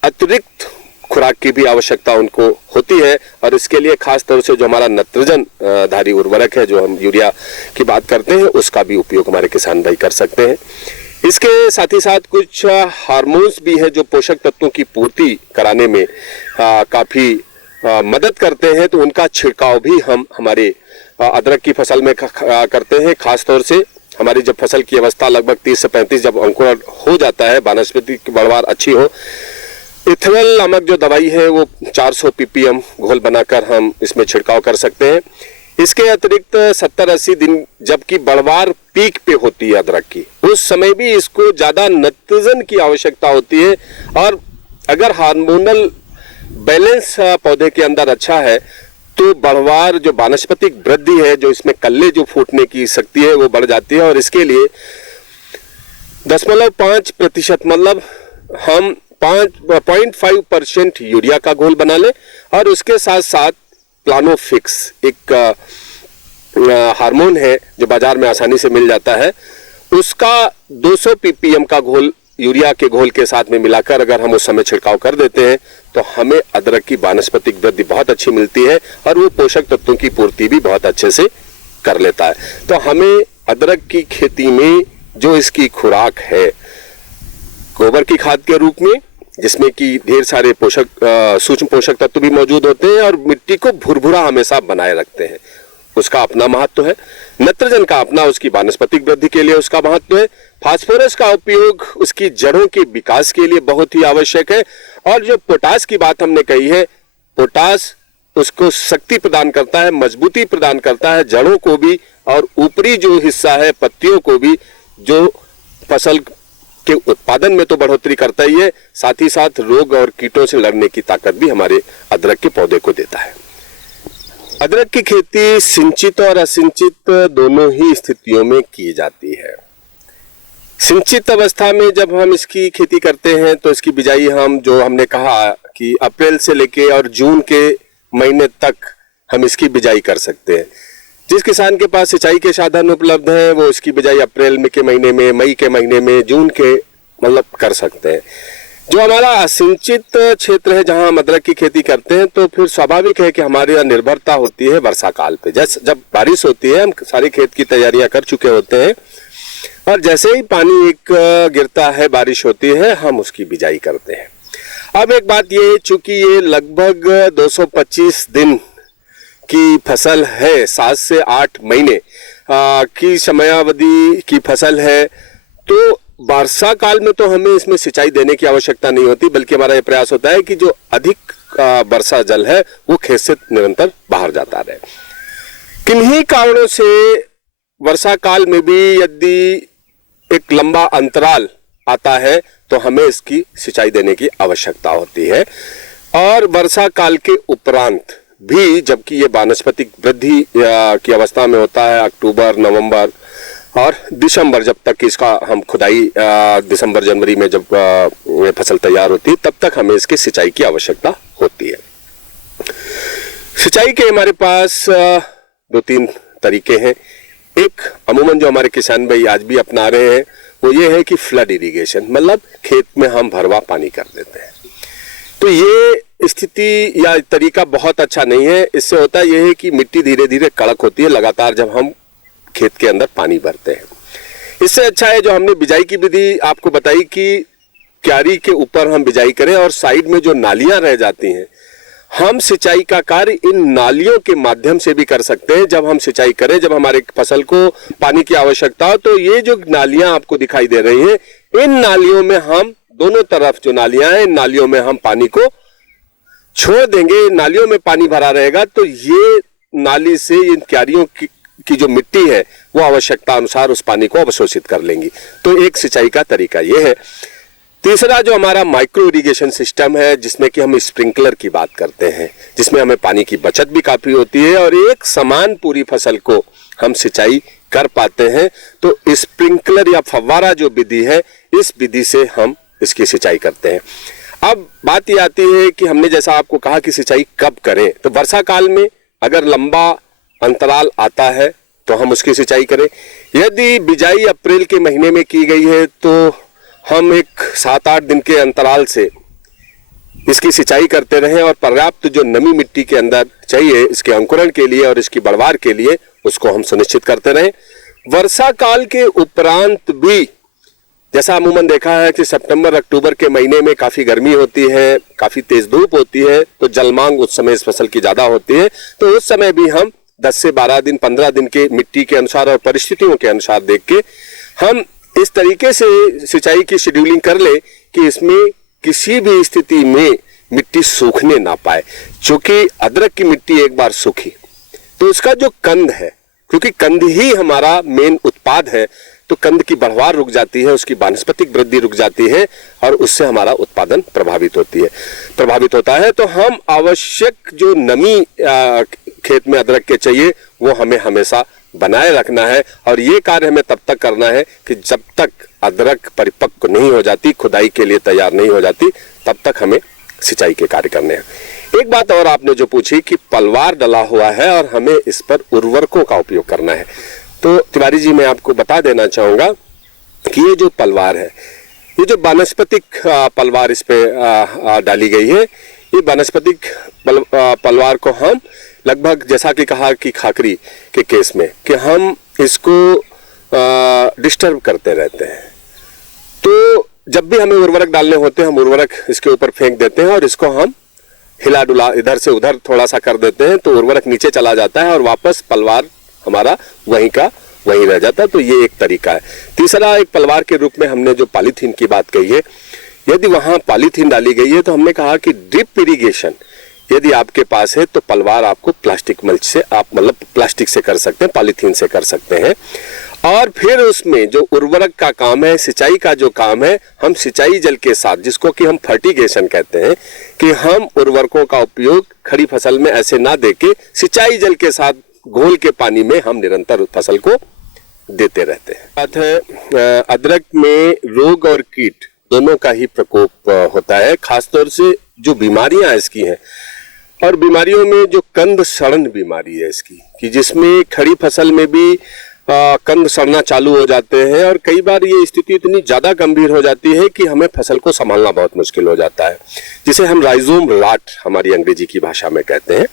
अतिरिक्त खुराक की भी आवश्यकता उनको होती है, और इसके लिए खास तौर से जो हमारा नत्रजन धारी उर्वरक है, जो हम यूरिया की बात करते हैं, उसका भी उपयोग हमारे किसान भाई कर सकते हैं। इसके साथ ही साथ कुछ हार्मोन्स भी है जो पोषक तत्वों की पूर्ति कराने में काफी मदद करते हैं, तो उनका छिड़काव भी हम हमारे अदरक की फसल में करते हैं। खास तौर से हमारी जब फसल की अवस्था लगभग 30 से 35 जब अंकुरण हो जाता है, वानस्पतिक की बढ़वार अच्छी हो, इथेनॉल नामक जो दवाई है वो 400 ppm घोल बनाकर हम इसमें छिड़काव कर सकते हैं। इसके अतिरिक्त 70-80 दिन जबकि बढ़वार पीक पे होती है अदरक की, उस समय भी इसको ज्यादा नत्रजन की आवश्यकता होती है, और अगर हार्मोनल बैलेंस पौधे के अंदर अच्छा है तो बढ़वार जो वानस्पतिक वृद्धि है, जो इसमें कल्ले जो फूटने की शक्ति है वो बढ़ जाती है। और इसके लिए 0.5% मतलब हम 0.5% यूरिया का घोल बना ले, और उसके साथ साथ प्लानोफिक्स एक हार्मोन है जो बाजार में आसानी से मिल जाता है, उसका 200 ppm का घोल यूरिया के घोल के साथ में मिलाकर अगर हम उस समय छिड़काव कर देते हैं तो हमें अदरक की वानस्पतिक वृद्धि बहुत अच्छी मिलती है, और वो पोषक तत्वों की पूर्ति भी बहुत अच्छे से कर लेता है। तो हमें अदरक की खेती में जो इसकी खुराक है गोबर की खाद के रूप में, जिसमें कि ढेर सारे सूक्ष्म पोषक तत्व भी मौजूद होते हैं और मिट्टी को भुरभुरा हमेशा बनाए रखते हैं, उसका अपना महत्व है। नत्रजन का अपना, उसकी वानस्पतिक वृद्धि के लिए उसका महत्व है। फास्फोरस का उपयोग उसकी जड़ों के विकास के लिए बहुत ही आवश्यक है। और जो पोटास की बात हमने कही है, पोटास उसको शक्ति प्रदान करता है, मजबूती प्रदान करता है जड़ों को भी, और ऊपरी जो हिस्सा है पत्तियों को भी, जो फसल के उत्पादन में तो बढ़ोतरी करता ही है, साथ ही साथ रोग और कीटों से लड़ने की ताकत भी हमारे अदरक के पौधे को देता है। अदरक की खेती सिंचित और असिंचित दोनों ही स्थितियों में की जाती है। सिंचित अवस्था में जब हम इसकी खेती करते हैं तो इसकी बिजाई हम, जो हमने कहा कि अप्रैल से लेके और जून के महीने तक हम इसकी बिजाई कर सकते हैं। जिस किसान के पास सिंचाई के साधन उपलब्ध हैं वो इसकी बिजाई अप्रैल के महीने में, मई के महीने में, जून के मतलब कर सकते हैं। जो हमारा असिंचित क्षेत्र है जहां हम अदरक की खेती करते हैं, तो फिर स्वाभाविक है कि हमारी यहाँ निर्भरता होती है वर्षा काल पे। जब बारिश होती है, हम सारे खेत की तैयारियां कर चुके होते हैं, और जैसे ही पानी एक गिरता है, बारिश होती है, हम उसकी बिजाई करते हैं। अब एक बात ये, चूंकि ये लगभग 225 दिन की फसल है, 7 से 8 महीने की समयावधि की फसल है, तो वर्षा काल में तो हमें इसमें सिंचाई देने की आवश्यकता नहीं होती, बल्कि हमारा ये प्रयास होता है कि जो अधिक वर्षा जल है वो खेत से निरंतर बाहर जाता रहे। किन्हीं कारणों से वर्षा काल में भी यदि एक लंबा अंतराल आता है तो हमें इसकी सिंचाई देने की आवश्यकता होती है। और वर्षा काल के उपरांत भी, जबकि ये वानस्पतिक वृद्धि की अवस्था में होता है, अक्टूबर, नवंबर और दिसंबर जब तक इसका हम खुदाई दिसंबर जनवरी में जब फसल तैयार होती है तब तक हमें इसकी सिंचाई की आवश्यकता होती है। सिंचाई के हमारे पास 2-3 तरीके हैं। एक अमूमन जो हमारे किसान भाई आज भी अपना रहे हैं वो ये है कि फ्लड इरिगेशन, मतलब खेत में हम भरवा पानी कर देते हैं। तो ये स्थिति या तरीका बहुत अच्छा नहीं है। इससे होता ये है कि मिट्टी धीरे धीरे कड़क होती है लगातार जब हम खेत के अंदर पानी भरते हैं। इससे अच्छा है जो हमने बिजाई की विधि आपको बताई कि क्यारी के ऊपर हम बिजाई करें और साइड में जो नालियां रह जाती हैं हम सिंचाई का कार्य इन नालियों के माध्यम से भी कर सकते हैं। जब हम सिंचाई करें, जब हमारे फसल को पानी की आवश्यकता हो, तो ये जो नालियां आपको दिखाई दे रही हैं इन नालियों में हम दोनों तरफ जो नालियां हैं इन नालियों में हम पानी को छोड़ देंगे। नालियों में पानी भरा रहेगा तो ये नाली से इन क्यारियों की जो मिट्टी है वो आवश्यकता अनुसार उस पानी को अवशोषित कर लेंगी। तो एक सिंचाई का तरीका ये है। तीसरा जो हमारा माइक्रो इरिगेशन सिस्टम है जिसमें कि हम स्प्रिंकलर की बात करते हैं, जिसमें हमें पानी की बचत भी काफी होती है और एक समान पूरी फसल को हम सिंचाई कर पाते हैं। तो स्प्रिंकलर या फव्वारा जो विधि है इस विधि से हम इसकी सिंचाई करते हैं। अब बात ये आती है कि हमने जैसा आपको कहा कि सिंचाई कब करें, तो वर्षा काल में अगर लंबा अंतराल आता है तो हम उसकी सिंचाई करें। यदि बिजाई अप्रैल के महीने में की गई है तो हम एक 7-8 दिन के अंतराल से इसकी सिंचाई करते रहें और पर्याप्त जो नमी मिट्टी के अंदर चाहिए इसके अंकुरण के लिए और इसकी बढ़वार के लिए उसको हम सुनिश्चित करते रहें। वर्षा काल के उपरांत भी जैसा अमूमन देखा है कि सितंबर अक्टूबर के महीने में काफी गर्मी होती है, काफी तेज धूप होती है, तो जल मांग उस समय इस फसल की ज्यादा होती है। तो उस समय भी हम 10 से 12 दिन 15 दिन के मिट्टी के अनुसार और परिस्थितियों के अनुसार देख के हम इस तरीके से सिंचाई की शेड्यूलिंग कर ले कि इसमें किसी भी स्थिति में मिट्टी सूखने ना पाए। क्योंकि अदरक की मिट्टी एक बार सूखी तो उसका जो कंद है, क्योंकि कंद ही हमारा मेन उत्पाद है, तो कंद की बढ़वार रुक जाती है, उसकी वानस्पतिक वृद्धि रुक जाती है और उससे हमारा उत्पादन प्रभावित होता है। तो हम आवश्यक जो नमी खेत में अदरक के चाहिए वो हमें हमेशा बनाए रखना है और ये कार्य हमें तब तक करना है कि जब तक अदरक परिपक्व नहीं हो जाती, खुदाई के लिए तैयार नहीं हो जाती, तब तक हमें सिंचाई के कार्य करने हैं। एक बात और आपने जो पूछी कि पलवार डला हुआ है और हमें इस पर उर्वरकों का उपयोग करना है, तो तिवारी जी मैं आपको बता देना चाहूंगा कि ये जो पलवार है, ये जो वानस्पतिक पलवार इस पे डाली गई है, ये वानस्पतिक पलवार को हम लगभग जैसा कि कहा कि खाकरी के केस में कि हम इसको डिस्टर्ब करते रहते हैं। तो जब भी हमें उर्वरक डालने होते हैं हम उर्वरक इसके ऊपर फेंक देते हैं और इसको हम हिला डुला इधर से उधर थोड़ा सा कर देते हैं, तो उर्वरक नीचे चला जाता है और वापस पलवार हमारा वहीं का वहीं रह जाता है। तो ये एक तरीका है। तीसरा एक पलवार के रूप में हमने जो पॉलीथीन की बात कही है, यदि वहां पॉलीथीन डाली गई है तो हमने कहा कि ड्रिप इरिगेशन यदि आपके पास है तो पलवार आपको प्लास्टिक मल्च से आप मतलब प्लास्टिक से कर सकते हैं, पॉलीथीन से कर सकते हैं। और फिर उसमें जो उर्वरक का काम है, सिंचाई का जो काम है, हम सिंचाई जल के साथ, जिसको कि हम फर्टिगेशन कहते हैं, कि हम उर्वरकों का उपयोग खड़ी फसल में ऐसे ना देके सिंचाई जल के साथ घोल के पानी में हम निरंतर फसल को देते रहते हैं। बात है अदरक में रोग और कीट दोनों का ही प्रकोप होता है, खासतौर से जो बीमारियां इसकी हैं और बीमारियों में जो कंद सड़न बीमारी है इसकी, कि जिसमें खड़ी फसल में भी कंद सड़ना चालू हो जाते हैं और कई बार ये स्थिति इतनी ज्यादा गंभीर हो जाती है कि हमें फसल को संभालना बहुत मुश्किल हो जाता है, जिसे हम राइजोम राट हमारी अंग्रेजी की भाषा में कहते हैं।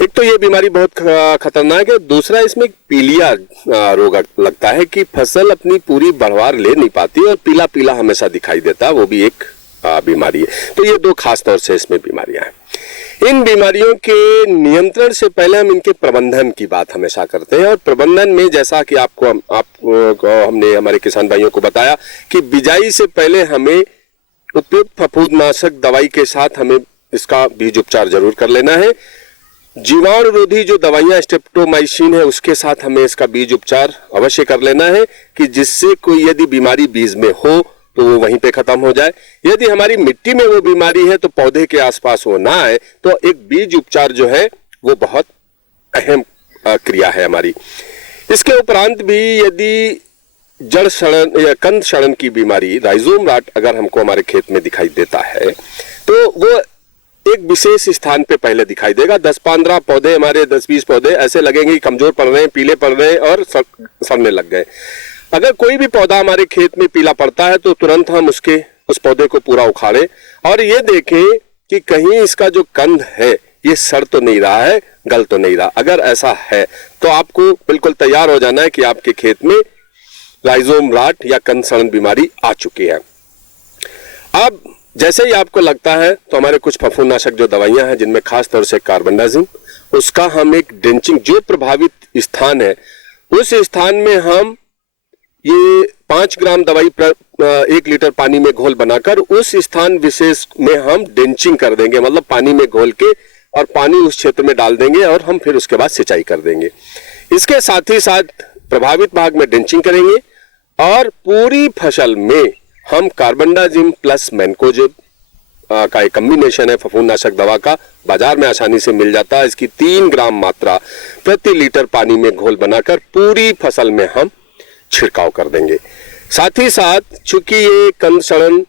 एक तो ये बीमारी बहुत खतरनाक है, दूसरा इसमें पीलिया रोग लगता है कि फसल अपनी पूरी बढ़वार ले नहीं पाती और पीला पीला हमेशा दिखाई देता है, वो भी एक बीमारी है। तो ये दो खास तौर से इसमें बीमारियां हैं। इन बीमारियों के नियंत्रण से पहले हम इनके प्रबंधन की बात हमेशा करते हैं और प्रबंधन में जैसा कि हमने हमारे किसान भाइयों को बताया कि बिजाई से पहले हमें उपयुक्त फफूंदनाशक दवाई के साथ हमें इसका बीज उपचार जरूर कर लेना है। जीवाणुरोधी जो दवाइयां स्ट्रेप्टोमाइसिन है उसके साथ हमें इसका बीज उपचार अवश्य कर लेना है कि जिससे कोई यदि बीमारी बीज में हो तो वो वहीं पे खत्म हो जाए। यदि हमारी मिट्टी में वो बीमारी है तो पौधे के आसपास वो ना आए, तो एक बीज उपचार जो है वो बहुत अहम क्रिया है हमारी। इसके उपरांत भी यदि जड़ सड़न या कंद सड़न की बीमारी राइजोम राट अगर हमको हमारे खेत में दिखाई देता है तो वो एक विशेष स्थान पे पहले दिखाई देगा। 10-15 पौधे हमारे 10-20 पौधे ऐसे लगेंगे कि कमजोर पड़ रहे हैं, पीले पड़ रहे हैं और सड़ने लग गए। अगर कोई भी पौधा हमारे खेत में पीला पड़ता है तो तुरंत हम उस पौधे को पूरा उखाड़े और ये देखें कि कहीं इसका जो कंद है ये सड़ तो नहीं रहा है, गल तो नहीं रहा। अगर ऐसा है तो आपको बिल्कुल तैयार हो जाना है कि आपके खेत में राइजोम राट या कंद सड़न बीमारी आ चुकी है। अब जैसे ही आपको लगता है तो हमारे कुछ फफूंदनाशक जो दवाइयां हैं जिनमें खास तौर से कार्बेंडाजिम, उसका हम एक ड्रेंचिंग, जो प्रभावित स्थान है उस स्थान में हम ये 5 ग्राम दवाई 1 लीटर पानी में घोल बनाकर उस स्थान विशेष में हम ड्रेंचिंग कर देंगे, मतलब पानी में घोल के और पानी उस क्षेत्र में डाल देंगे और हम फिर उसके बाद सिंचाई कर देंगे। इसके साथ ही साथ प्रभावित भाग में ड्रेंचिंग करेंगे और पूरी फसल में हम कार्बेंडाजिम प्लस मैनकोजेब का एक कॉम्बिनेशन है फफूंदनाशक दवा का, बाजार में आसानी से मिल जाता है। इसकी 3 ग्राम मात्रा प्रति लीटर पानी में घोल बनाकर पूरी फसल में हम छिड़काव कर देंगे। साथ ही साथ चूंकि ये कंद सड़न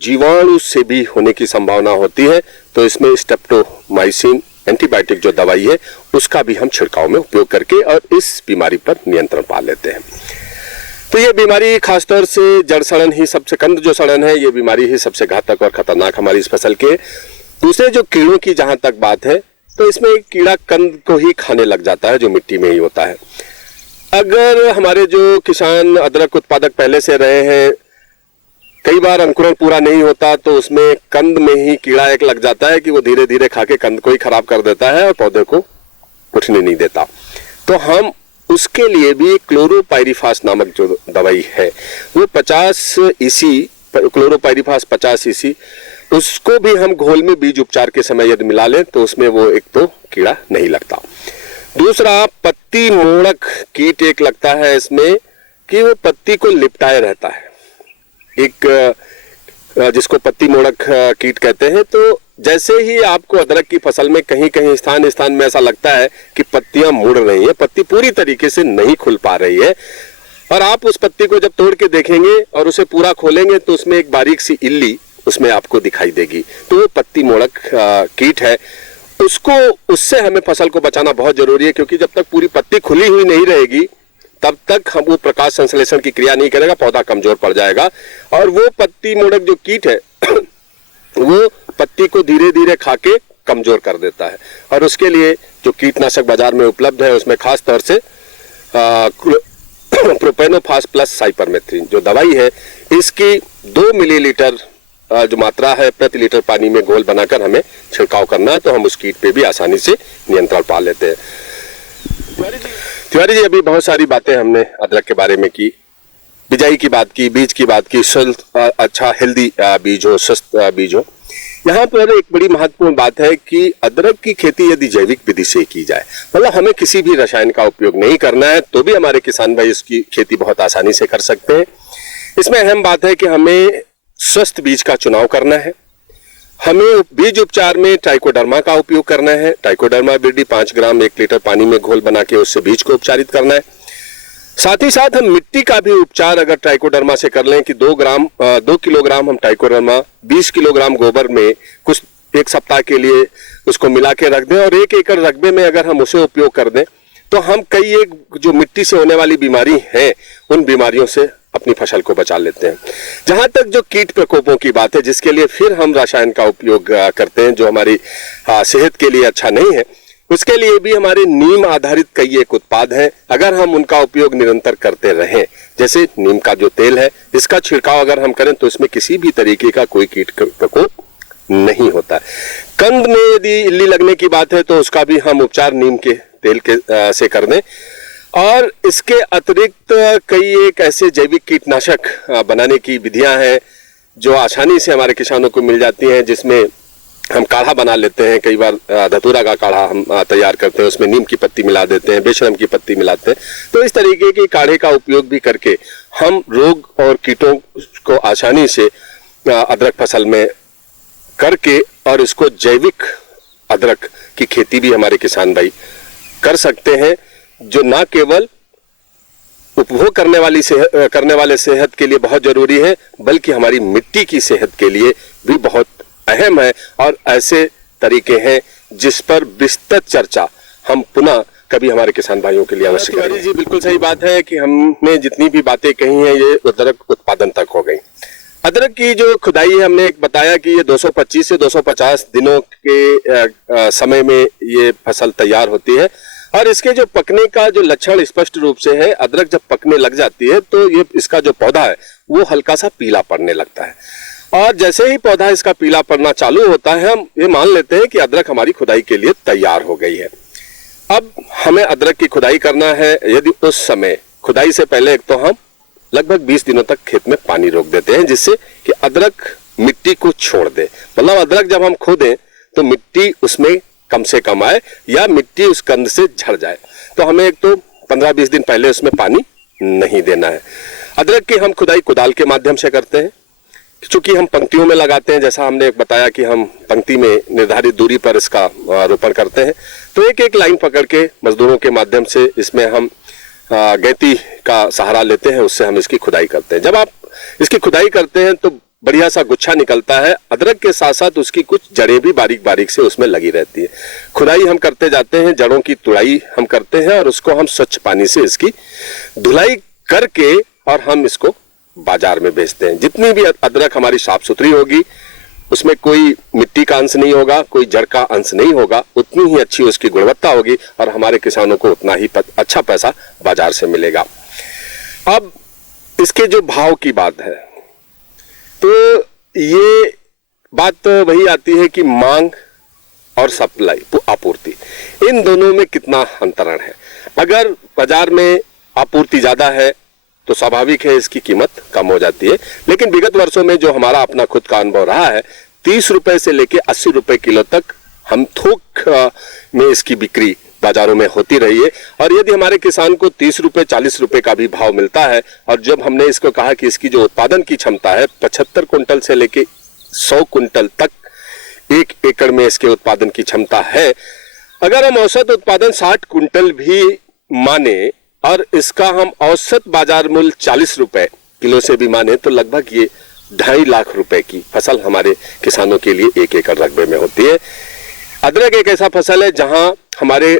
जीवाणु से भी होने की संभावना होती है तो इसमें स्ट्रेप्टोमाइसिन एंटीबायोटिक जो दवाई है उसका भी हम छिड़काव में उपयोग करके और इस बीमारी पर नियंत्रण पा लेते हैं। तो ये बीमारी खासतौर से जड़ सड़न ही सबसे, कंद जो सड़न है ये बीमारी ही सबसे घातक और खतरनाक हमारी इस फसल के। दूसरे जो कीड़ों की जहां तक बात है तो इसमें कीड़ा कंद को ही खाने लग जाता है जो मिट्टी में ही होता है। अगर हमारे जो किसान अदरक उत्पादक पहले से रहे हैं, कई बार अंकुरण पूरा नहीं होता तो उसमें कंद में ही कीड़ा एक लग जाता है कि वो धीरे धीरे खा के कंद को ही खराब कर देता है और पौधे को उठने नहीं देता। तो हम उसके लिए भी क्लोरोपाइरीफास नामक जो दवाई है वो 50 ईसी, क्लोरोपाइरीफास 50 ईसी, उसको भी हम घोल में बीज उपचार के समय यदि मिला लें तो उसमें वो एक तो कीड़ा नहीं लगता। दूसरा, पत्ती मोड़क कीट एक लगता है इसमें कि वो पत्ती को लिपटाए रहता है, एक जिसको पत्ती मोड़क कीट कहते हैं। तो जैसे ही आपको अदरक की फसल में कहीं कहीं स्थान में ऐसा लगता है कि पत्तियां मुड़ रही हैं, पत्ती पूरी तरीके से नहीं खुल पा रही है और आप उस पत्ती को जब तोड़ के देखेंगे और उसे पूरा खोलेंगे तो उसमें एक बारीक सी इल्ली उसमें आपको दिखाई देगी, तो वो पत्ती मोड़क कीट है। उससे हमें फसल को बचाना बहुत जरूरी है क्योंकि जब तक पूरी पत्ती खुली हुई नहीं रहेगी तब तक हम वो प्रकाश संश्लेषण की क्रिया नहीं करेगा, पौधा कमजोर पड़ जाएगा और वो पत्ती मोड़क जो कीट है वो पत्ती को धीरे धीरे खा के कमजोर कर देता है। और उसके लिए जो कीटनाशक बाजार में उपलब्ध है उसमें खास तौर से प्रोपेनोफास प्लस साइपरमेथ्रिन जो दवाई है, इसकी 2 मिलीलीटर जो मात्रा है प्रति लीटर पानी में घोल बनाकर हमें छिड़काव करना है तो हम उस कीट पे भी आसानी से नियंत्रण पा लेते हैं। तिवारी जी, अभी बहुत सारी बातें हमने अदरक के बारे में की, बिजाई की बात की, बीज की बात की, अच्छा हेल्दी बीज हो, स्वस्थ बीज हो। यहाँ पर एक बड़ी महत्वपूर्ण बात है कि अदरक की खेती यदि जैविक विधि से की जाए, मतलब हमें किसी भी रसायन का उपयोग नहीं करना है, तो भी हमारे किसान भाई इसकी खेती बहुत आसानी से कर सकते हैं। इसमें अहम बात है कि हमें स्वस्थ बीज का चुनाव करना है, हमें बीज उपचार में ट्राइकोडर्मा का उपयोग करना है। ट्राइकोडर्मा विरिडी 5 ग्राम 1 लीटर पानी में घोल बना के उससे बीज को उपचारित करना है। साथ ही साथ हम मिट्टी का भी उपचार अगर ट्राइकोडर्मा से कर लें कि 2 किलोग्राम हम ट्राइकोडर्मा 20 किलोग्राम गोबर में कुछ 1 सप्ताह के लिए उसको मिला के रख दें और 1 एकड़ रकबे में अगर हम उसे उपयोग कर दें तो हम कई एक जो मिट्टी से होने वाली बीमारी है उन बीमारियों से अपनी फसल को बचा लेते हैं। जहां तक जो कीट प्रकोपों की बात है जिसके लिए फिर हम रसायन का उपयोग करते हैं जो हमारी सेहत के लिए अच्छा नहीं है, उसके लिए भी हमारे नीम आधारित कई एक उत्पाद हैं। अगर हम उनका उपयोग निरंतर करते रहें, जैसे नीम का जो तेल है इसका छिड़काव अगर हम करें तो इसमें किसी भी तरीके का कोई कीट प्रकोप नहीं होता। कंद में यदि इल्ली लगने की बात है तो उसका भी हम उपचार नीम के तेल के से कर दें। और इसके अतिरिक्त कई एक ऐसे जैविक कीटनाशक बनाने की विधियां हैं जो आसानी से हमारे किसानों को मिल जाती हैं, जिसमें हम काढ़ा बना लेते हैं। कई बार धतूरा का काढ़ा हम तैयार करते हैं, उसमें नीम की पत्ती मिला देते हैं, बेशरम की पत्ती मिलाते हैं। तो इस तरीके के काढ़े का उपयोग भी करके हम रोग और कीटों को आसानी से अदरक फसल में करके और इसको जैविक अदरक की खेती भी हमारे किसान भाई कर सकते हैं, जो ना केवल उपभोग करने वाले सेहत के लिए बहुत जरूरी है, बल्कि हमारी मिट्टी की सेहत के लिए भी बहुत अहम है। और ऐसे तरीके हैं जिस पर विस्तृत चर्चा हम पुनः कभी हमारे किसान भाइयों के लिए अवश्य करेंगे। जी बिल्कुल सही बात है कि हमने जितनी भी बातें कही हैं ये अदरक उत्पादन तक हो गई। अदरक की जो खुदाई है, हमने एक बताया कि ये 225 से 250 दिनों के समय में ये फसल तैयार होती है। और इसके जो पकने का जो लक्षण स्पष्ट रूप से है, अदरक जब पकने लग जाती है तो ये इसका जो पौधा है वो हल्का सा पीला पड़ने लगता है। और जैसे ही पौधा इसका पीला पड़ना चालू होता है, हम ये मान लेते हैं कि अदरक हमारी खुदाई के लिए तैयार हो गई है। अब हमें अदरक की खुदाई करना है। यदि उस समय खुदाई से पहले एक तो हम लगभग 20 दिनों तक खेत में पानी रोक देते हैं, जिससे कि अदरक मिट्टी को छोड़ दे। मतलब अदरक जब हम खोदें तो मिट्टी उसमें कम से कम आए या मिट्टी उस कंद से झड़ जाए। तो हमें एक तो 15-20 दिन पहले उसमें पानी नहीं देना है। अदरक की हम खुदाई कुदाल के माध्यम से करते हैं, चूंकि हम पंक्तियों में लगाते हैं। जैसा हमने बताया कि हम पंक्ति में निर्धारित दूरी पर इसका रोपण करते हैं, तो एक एक लाइन पकड़ के मजदूरों के माध्यम से इसमें हम गैती का सहारा लेते हैं, उससे हम इसकी खुदाई करते हैं। जब आप इसकी खुदाई करते हैं तो बढ़िया सा गुच्छा निकलता है। अदरक के साथ साथ उसकी कुछ जड़ें भी बारीक बारीक से उसमें लगी रहती है। खुदाई हम करते जाते हैं, जड़ों की तुड़ाई हम करते हैं और उसको हम स्वच्छ पानी से इसकी धुलाई करके और हम इसको बाजार में बेचते हैं। जितनी भी अदरक हमारी साफ सुथरी होगी, उसमें कोई मिट्टी का अंश नहीं होगा, कोई जड़ का अंश नहीं होगा, उतनी ही अच्छी उसकी गुणवत्ता होगी और हमारे किसानों को उतना ही अच्छा पैसा बाजार से मिलेगा। अब इसके जो भाव की बात है, तो ये बात तो वही आती है कि मांग और सप्लाई, आपूर्ति, इन दोनों में कितना अंतरण है। अगर बाजार में आपूर्ति ज्यादा है तो स्वाभाविक है इसकी कीमत कम हो जाती है। लेकिन विगत वर्षों में जो हमारा अपना खुद का अनुभव रहा है, 30 रुपए से लेके 80 रुपए किलो तक हम थोक में इसकी बिक्री बाजारों में होती रही है। और यदि हमारे किसान को 30 रुपए 40 रुपए का भी भाव मिलता है, और जब हमने इसको कहा कि इसकी जो उत्पादन की क्षमता है 75 कुंटल से लेके 100 कुंटल तक 1 एकड़ में इसके उत्पादन की क्षमता है, अगर हम औसत उत्पादन 60 कुंटल भी माने और इसका हम औसत बाजार मूल्य 40 रुपए किलो से भी माने, तो लगभग ये 2.5 लाख रुपए की फसल हमारे किसानों के लिए 1 एकड़ रकबे में होती है। अदरक एक ऐसा फसल है जहां हमारे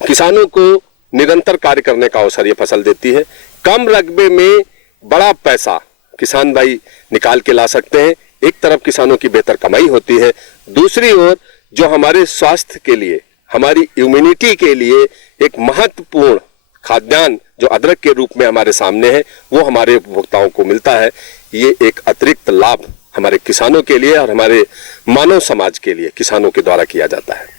किसानों को निरंतर कार्य करने का अवसर ये फसल देती है। कम रकबे में बड़ा पैसा किसान भाई निकाल के ला सकते हैं। एक तरफ किसानों की बेहतर कमाई होती है, दूसरी ओर जो हमारे स्वास्थ्य के लिए, हमारी इम्यूनिटी के लिए एक महत्वपूर्ण खाद्यान्न जो अदरक के रूप में हमारे सामने है, वो हमारे उपभोक्ताओं को मिलता है। ये एक अतिरिक्त लाभ हमारे किसानों के लिए और हमारे मानव समाज के लिए किसानों के द्वारा किया जाता है।